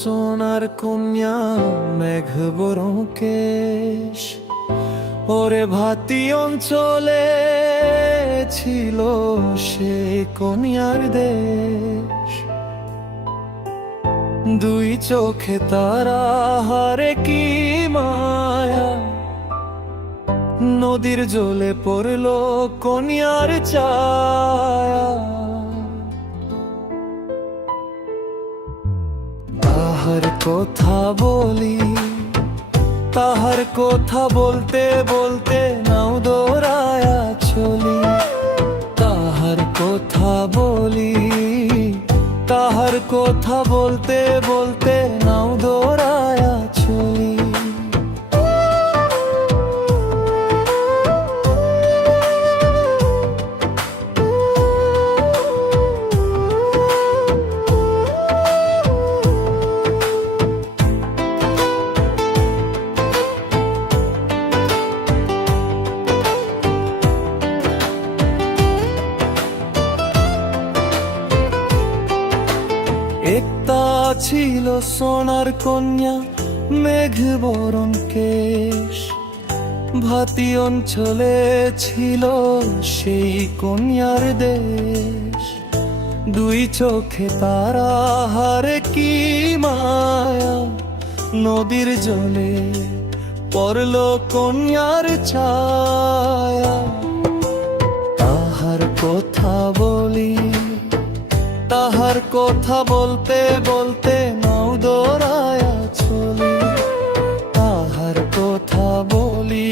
সোনার কন্যা মেঘ বরণ কেশ, ওরে ভাতি অঞ্চলে ছিল সে কন্যার দেশ। দুই চোখে তারা হারে কি মায়া, নদীর জলে পড়ল কন্যার ছায়া। তাহার কথা বলি, তাহার কথা বলতে বলতে নাও দৌড়ায়া চলি। তাহার কথা বলি, তাহার কথা বলতে বলতে নাও দৌড়ায়া চলি। একটা ছিল সোনার কন্যা মেঘ বরণ কেশ, ভাতি অঞ্চলে ছিল সেই কন্যার দেশ। দুই চোখে তারা হারে কি মায়া, নদীর জলে পড়ল কন্যার ছায়া। তাহার কথা বলি, তাহার কথা বলতে বলতে নাও দৌড়ায়া চলি। তাহার কথা বলি,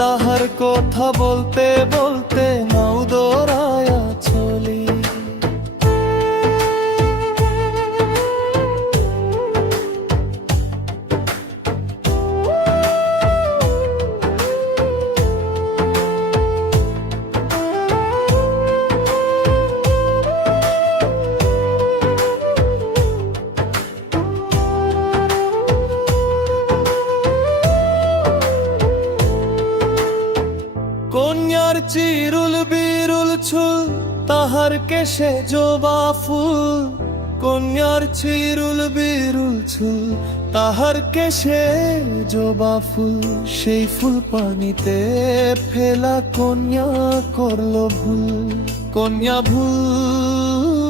তাহার কথা বলতে বলতে নাও দৌড়ায়া চলি। কন্যার চিরুল বিরুল চুল, তাহার কেশে জবা ফুল। কন্যার চিরুল বিরুল চুল, তাহার কেশে জবা ফুল। সেই ফুল পানিতে ফেলা কন্যা করল ভুল। কন্যা ভুল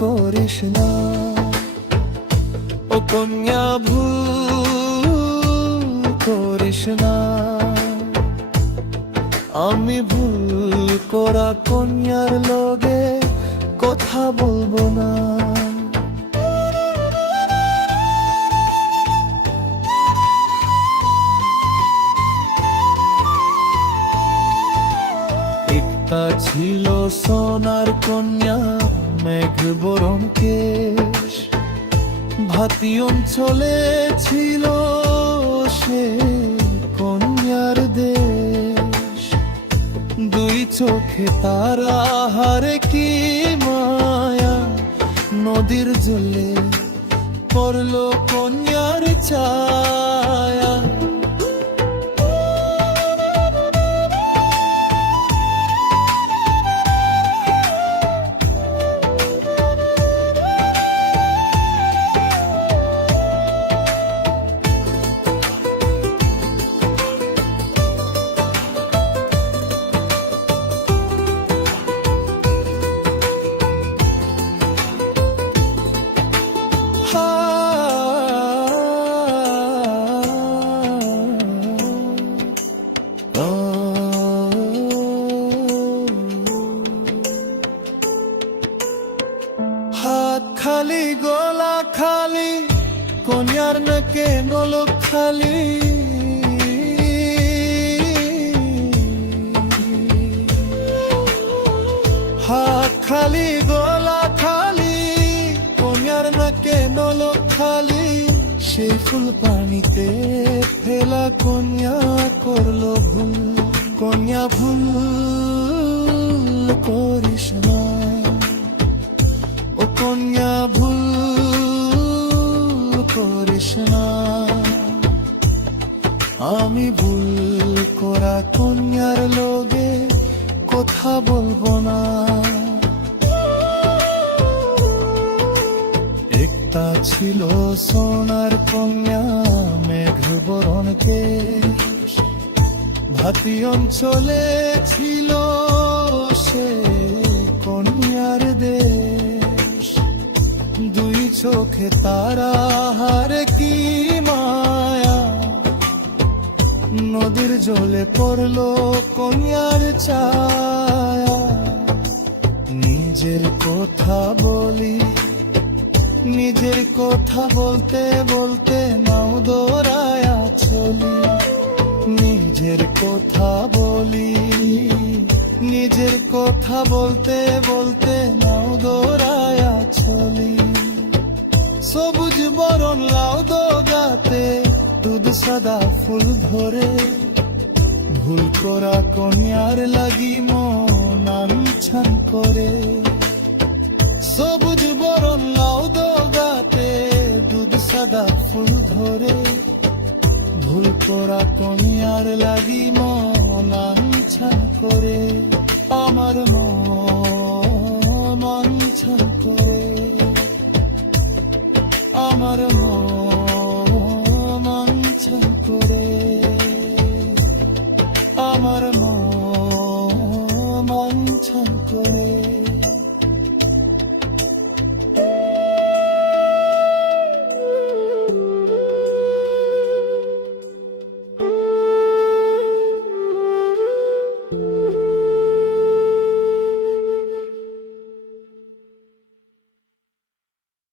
করিস না, ও কন্যা ভুল করিস না। আমি ভুল করা কন্যার লগে কথা বলবো না। একটা ছিল সোনার কন্যা মেঘ বরণ কেশ, ভাতি অঞ্চলে ছিল সে কন্যার দেশ। দুই চোখে তারা হারে কি মায়া, নদীর জলে পড়ল কন্যার ছায়া। হাত খালি গলা খালি, কন্যার নাকে নলক খালি। হাত খালি গলা খালি, কন্যার নাকে নলক খালি। সেই ফুল পানিতে ফেলা কন্যা করল ভুল। কন্যা ভুল করিস না, ও কন্যা ভুল করিস না। আমি ভুল করা কন্যার লগে কথা বলবো না। তা ছিল সোনার কন্যা মেঘ বরণ কেশ, ভাতি অঞ্চলে ছিল সে কন্যার দেশ। দুই চোখে তারা হারে কি মায়া, নদীর জলে পড়লো কন্যার ছায়া। নিজের কথা বলি, নিজের কথা বলতে বলতে নাও দৌড়ায়া চলি। নিজের কথা বলি, নিজের কথা বলতে বলতে নাও দৌড়ায়া চলি। সবুজ বরণ লাউ দোগাতে দুধ সাদা ফুল ধরে, ভুল করা কন্যার লাগি মন আনছান করে। সবুজ বরণ লাউ দোগাতে দুধ সাদা ফুল ধরে, ভুল করা কন্যার লাগি মন আনছান করে। আমার মন আনছান করে, আমার মন